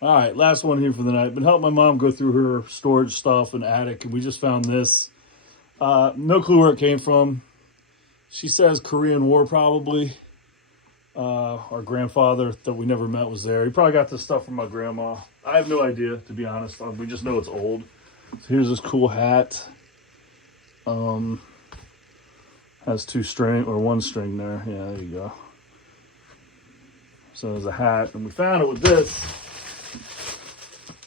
All right, last one here for the night. Been helping my mom go through her storage stuff and attic, and we just found this. No clue where it came from. She says Korean War probably. Our grandfather that we never met was there. He probably got this stuff from my grandma. I have no idea, to be honest. We just know it's old. So here's this cool hat. Has one string there. Yeah, there you go. So there's a hat, and we found it with this.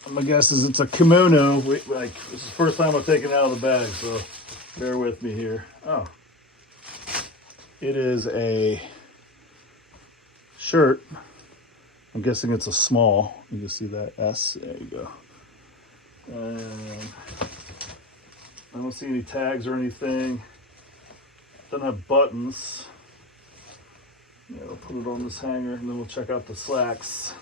My guess is it's a kimono. This is the first time I've taken it out of the bag, so bear with me here. Oh, it is a shirt. I'm guessing it's a small. You can see that S. There you go. And I don't see any tags or anything. Doesn't have buttons. Yeah, I'll put it on this hanger, and then we'll check out the slacks.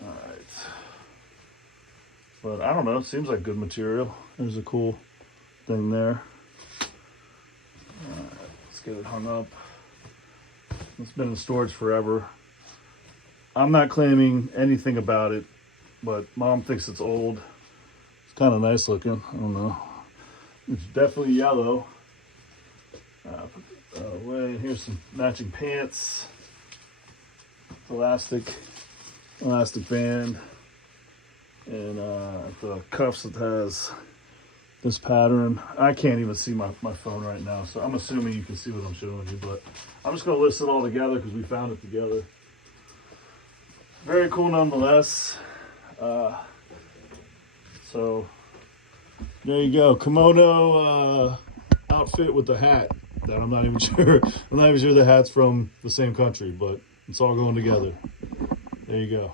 All right. But I don't know. Seems like good material. There's a cool thing there. All right, let's get it hung up. It's been in storage forever. I'm not claiming anything about it, but Mom thinks it's old. It's kind of nice looking. I don't know. It's definitely yellow. Put that away. Here's some matching pants. Elastic band. And the cuffs that has this pattern. I can't even see my phone right now, so I'm assuming you can see what I'm showing you, but I'm just going to list it all together because we found it together. Very cool nonetheless. So there you go. Kimono outfit with the hat that I'm not even sure. I'm not even sure the hat's from the same country, but it's all going together. There you go.